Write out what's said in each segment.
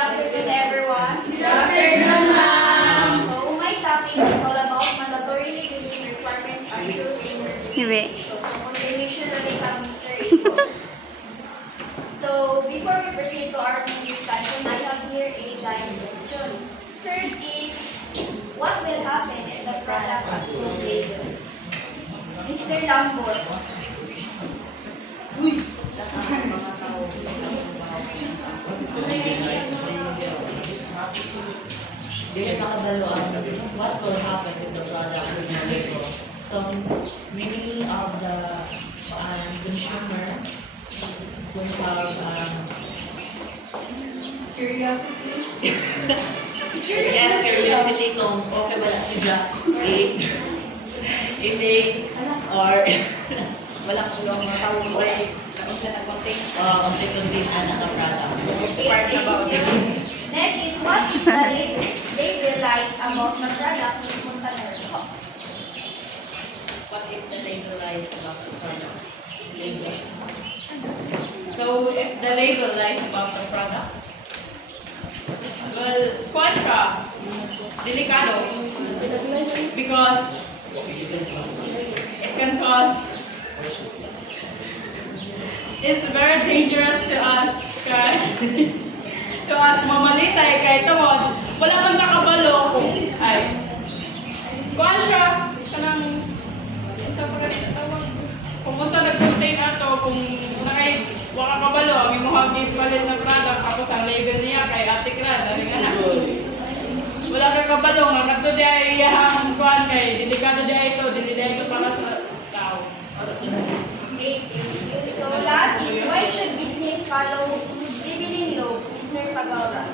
afternoon, everyone. Good afternoon, ma'am. So, my topic is all about mandatory reading requirements and routine Hindi. So, continuation ulit ang Mr. Ipos. So, before we proceed to our main discussion, I have here a guide question. First is, what will happen if the product has no label? Mr. Lambot. Uy! During nakadaloan, what will happen if the product is not labeled? So, many of the consumer will have Curiosity. yes, curiosity kung okay wala siya i-make or Wala ko yung matawag ko kung saan nag-contain. contain na product. Okay, thank you. Next is, what is the label lies about the product mismo tanong? What if the label lies about the product? Label. So, if the label lies about the product, well, kuwan siya, delikado. Because it can cause, it's very dangerous to us, to us mamalitay kay tawag. Wala man nakabalo. Ay, kuwan siya, kanang, sa pagkalit tawag. Kung saan nag-contain ato, kung nakay, waka kabalo, ang imuhagi palit na product, tapos ang label niya kay Ate Kran, dali nga na. Wala ka kabalo, nga kato di ay iyahang kuhan kay, delikado di ay ito, delikado para sa tao. Okay, thank you. So last is, why should business follow labeling laws, Mr. Pagora?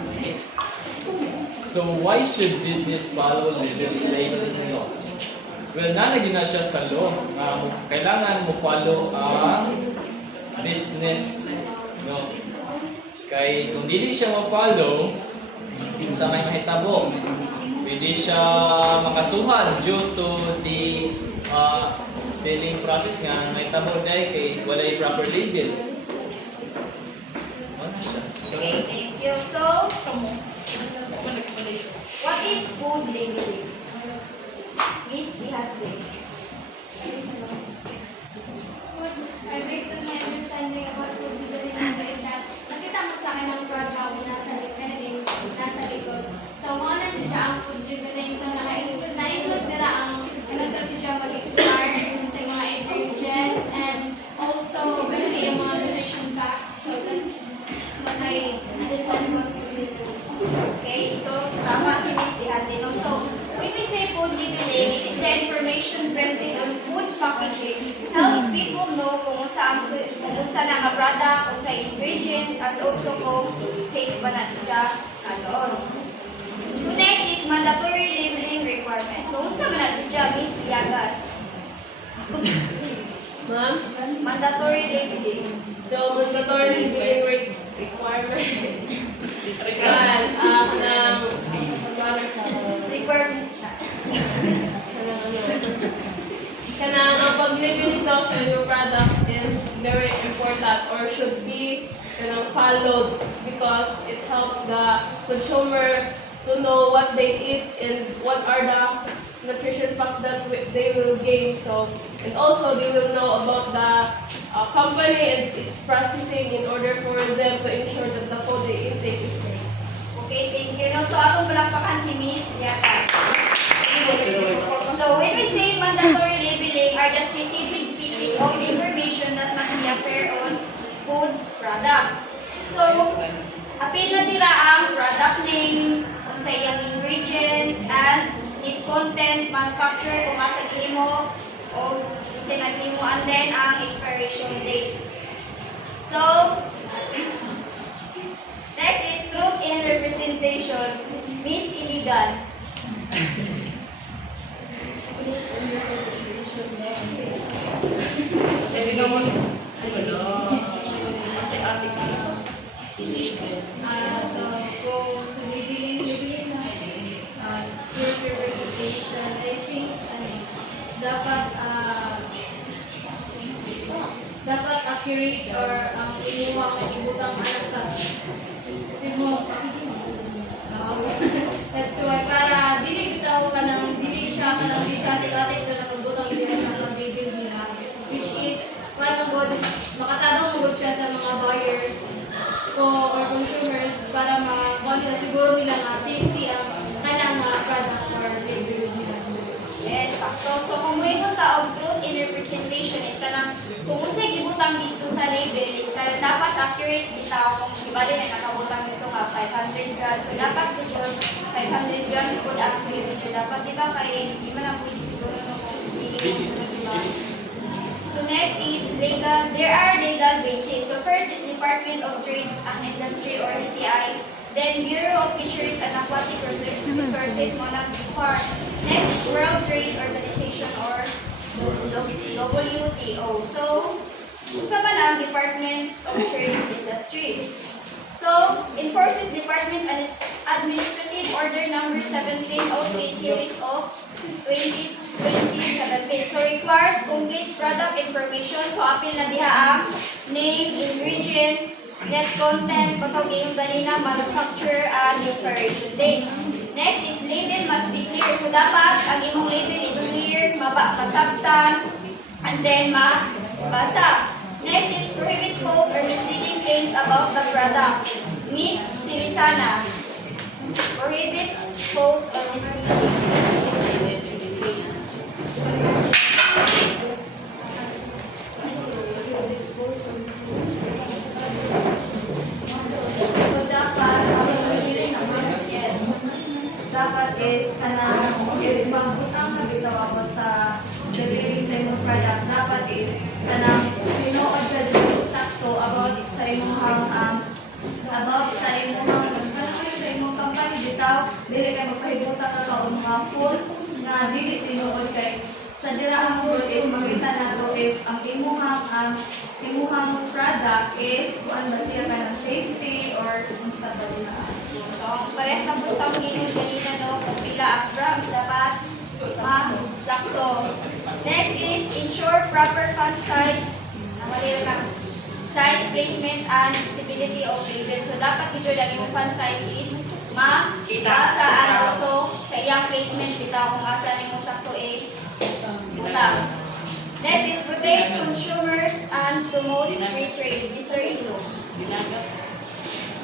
So why should business follow labeling laws? Well, nanagin na siya sa law nga kailangan mo follow ang business, no? Kay kung dili siya mo-follow sa may mahitabo, pwede siya makasuhan due to the selling process nga mahitabo dahil kay walay proper label. Ano siya? Okay, thank you. So, what is food labeling? Miss Ihadle. Based on my understanding about food labeling is that nakita mo sa akin ang product na nasa likod. So, mo na siya ang food labeling sa mga na-include nila ang nasa siya mag-expire sa mga ingredients and also gano'n yung mga nutrition facts. So, that's what I understand about food labeling. Okay, so tama si Miss Ihadle. No? So, when we say food labeling, it is the information printed on food packaging. Helps people know kung sa nga product, kung sa ingredients, at also kung safe ba na siya kadoon. So next is mandatory labeling requirements. So unsa man na siya, Miss Yagas? Ma'am? Mandatory labeling. So, mandatory labeling requirement. Requirements. Requirements na. Kanang ang pag-labeling daw sa your product is very important or should be followed because it helps the consumer to know what they eat and what are the nutrition facts that they will gain. So, and also they will know about the company and its processing in order for them to ensure that the food they intake is safe. Okay, thank you. No, so akong palakpakan si Miss Yagas. So when we say mandatory labeling are the specific pieces of information that must be appear on food product. So, apil na nila ang product name, kung sa iyang ingredients, and its content, manufacturer, kung asa mo, o isinagin mo, and then ang expiration date. So, next is truth in representation, Miss Iligan. So, kung labeling na truth representation, I think dapat accurate or ang inuwang ibutang para sa good, makatabang good siya sa mga buyers o or consumers para ma-monitor siguro nila nga safety ang kanang product or label nila. Yes, sakto. So, kung may ka of truth in representation is kanang kung unsay gibutang dito sa label is kanang dapat accurate bitaw kung ibali na nakabutang dito nga 500 grams. So, dapat dito 500 grams po actually dito. Dapat di ba kay di man ang pwede siguro no kung hindi diba? So, next is legal. There are legal bases. So, first is Department of Trade and Industry or DTI. Then, Bureau of Fisheries and Aquatic Resources, mo ng BIFAR. Next is World Trade Organization or WTO. So, usa man ang Department of Trade Industry. So, enforces Department Administrative Order Number 17 OK Series of 2017. So, requires complete product information. So, apil na diha ang name, ingredients, net content, patog yung ganina, manufacturer, and expiration date. Next is label must be clear. So, dapat ang imong label is clear, masabtan, and then mabasa. Next is prohibit false or misleading claims about the product. Miss Silisana, prohibit false or misleading claims. So dapat, Yes. dapat is kanang if magbutang ka bitaw about sa delivery sa imong product, dapat is kanang tinuod ka dito sakto about sa imong about sa imong company bitaw, dili kay magpahibutan ka o mga false na dili tinuod kay sa dirahang word is makita nato if ang imuhang product is kuan ba siya kanang safety or unsa ba na. So, parehas sa buntang ginong ganina, no? Kung pila ang grams, dapat sakto. Next is ensure proper font size. Namalira ka. Size, placement, and visibility of label. So, dapat ito lang yung font size is mabasa and also sa iyang placement bitaw kung asa na yung sakto butang. Next is protect consumers and promote free trade. Mr. Ilo.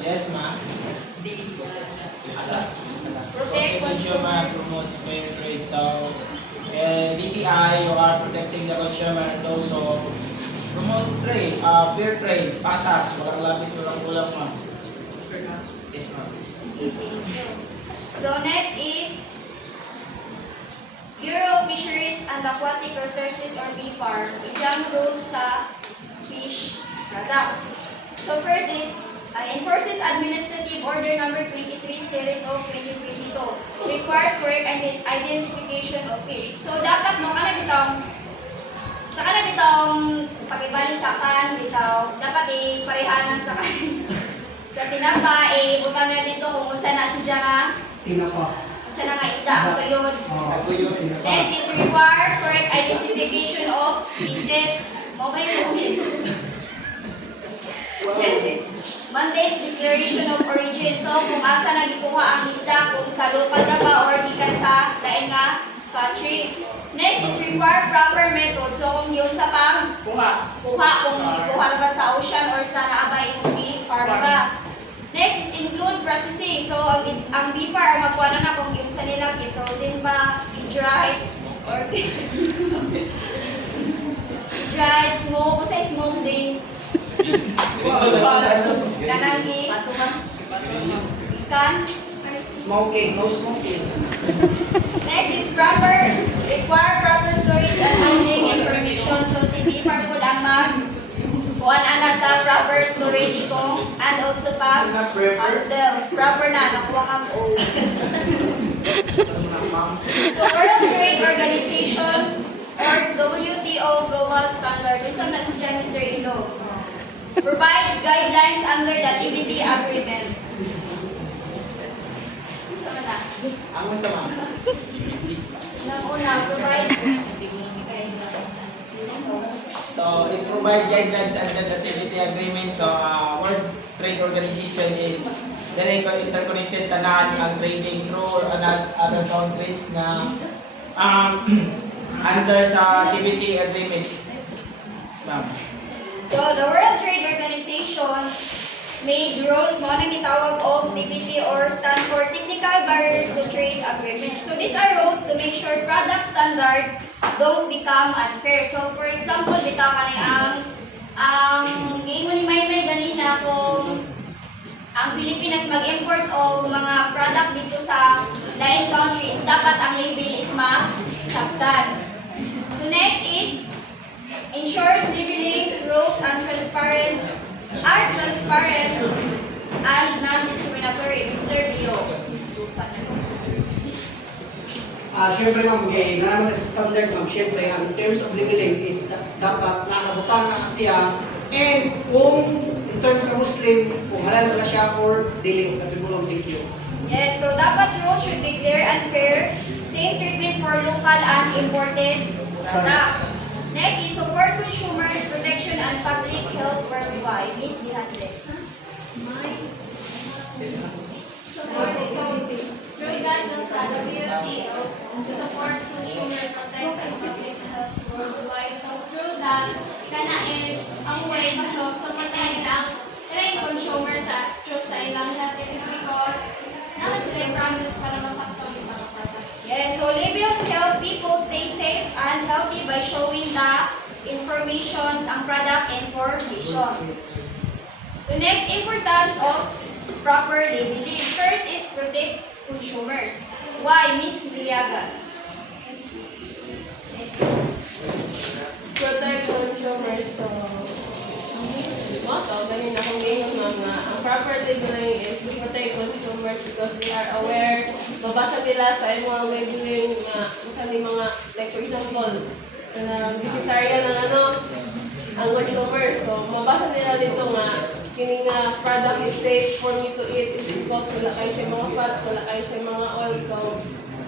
Yes, ma'am. Asas. Protect Consumer promotes fair trade. So, DTI, you are protecting the consumer and also promotes trade, fair trade, patas, walang labis, walang kulang, ma'am. Yes, ma'am. So next is Bureau of Fisheries and Aquatic Resources or BFAR. Ijang rules sa fish product. So first is enforces Administrative Order Number 23 Series of 2022. Requires correct identification of fish. So dapat no kana bitong pagibalisakan bitaw dapat parehanan sa sa tinapa butang na dito kung usa na siya nga usa na nga isda so yun. Next is require correct identification of species. Mobile. Next is mandates declaration of origin. So kung asa na gikuha ang isda kung sa local ra ba or gikan sa lain nga country. Next is require proper method. So kung yun sa kuha kung ikuha ba sa ocean or sa naabay mo farm ba. Next is include processing. So ang BFAR ang magkuha na kung yung sa nila i-frozen ba, i-dry, or dried, smoke, kasi smoke din. Kanang ikan. Smoking, no smoking. Next is require proper storage and handling information. So si BFAR po lang kuan ana sa proper storage ko and also handle proper na nakuha kang O. So World Trade Organization or WTO Global Standard. Gusto na si Mr. Ilo. Provides guidelines under the TBT agreement. Sama na. Angon sa ma'am. Nang una, provide. So, it provide guidelines under the TBT agreement. So, World Trade Organization is very interconnected tanan ang trading through other countries na under sa TBT agreement. Ma'am. So, the World Trade Organization made rules mo na gitawag og TPT or stand for Technical Barriers to Trade Agreement. So, these are rules to make sure product standard don't become unfair. So, for example, bitaw ka ang giingon ni Maymay ganina kung ang Pilipinas mag-import o mga product dito sa lain countries, dapat ang label is masaktan. So next is, ensures labeling rules are transparent and non-discriminatory. Mr. Bio. Siyempre ma'am, kaya naman sa standard ma'am, siyempre ang terms of labeling is dapat nakabutang na siya, and kung in terms sa Muslim, kung halal na siya or dili, katulong thank you. Yes, so dapat rules should be clear and fair. Same treatment for local and imported products. Next is support consumers, protection and public health worldwide. Miss Dihandre. Through guidelines sa WTO to support consumer protection and public health worldwide. So through that, kana is ang way to support ilang consumer sa through sa ilang natin is because naman sila yung process para masakto ang isang product. Yes, so labels help people stay safe and healthy by showing the information, ang product information. So next, importance of proper labeling. First is protect consumers. Why, Miss Villegas? Protect consumers. So, motto, ganun akong ganyan ma'am na ang proper labeling is to protect consumers because they are aware. Mabasa nila sa mga labeling na minsan mga, like for example, na vegetarian ang ang consumers. So, mabasa nila dito nga kini nga product is safe for me to eat is because wala kayo siya mga fats, wala kayo siya mga oil. So,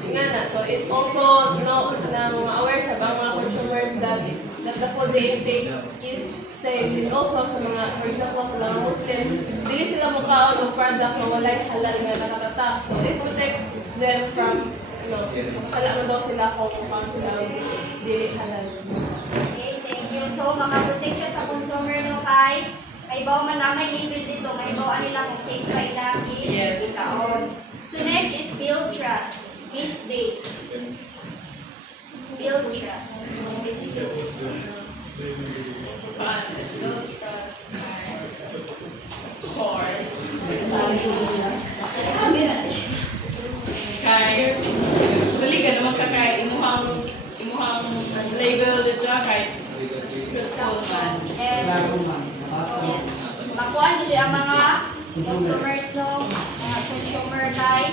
nga na. So, it also know na mga aware sa mga consumers that the food they intake is safe. And also sa mga, for example, sa mga Muslims, dili sila makaon ng product na walay halal nga nakatata. So, it protects them from, makasala na daw sila kung makaon sila dili halal. Okay, thank you. So, makaprotect siya sa consumer no kay bawa man na may label dito, may bawa nila kung safe ka ilang ikaon. So next is build trust. Miss Day. Build trust. Build trust. Of course. Kay dali ka naman kakay imuhang label dito kay truthful man. Yes. Klaro ma'am. So, makuha niyo siya ang mga customers no, mga consumer kay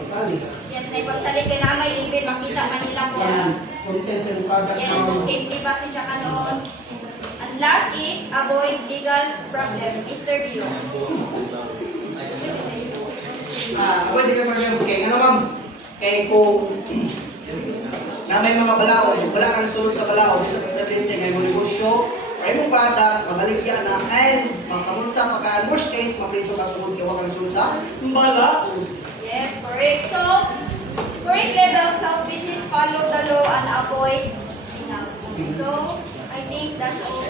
Sali. yes, na ipagsalit kay na may label, makita man nila kung Yan, content sa product yes, now. kung safety ba siya ka noon. And last is avoid legal problem. Mr. Bio. Pwede ka problems kay ano ma'am? Kay kung na may mga balaod, wala kang sulod sa balaod, sa stability ngay mo negosyo, or imong product, mabaligya na, and magkamunta pa ka, worst case, mapriso ka tungkol kay wakang sulod sa balaod. Yes, correct. So, correct levels help business follow the law and avoid penalties. So, I think that's all.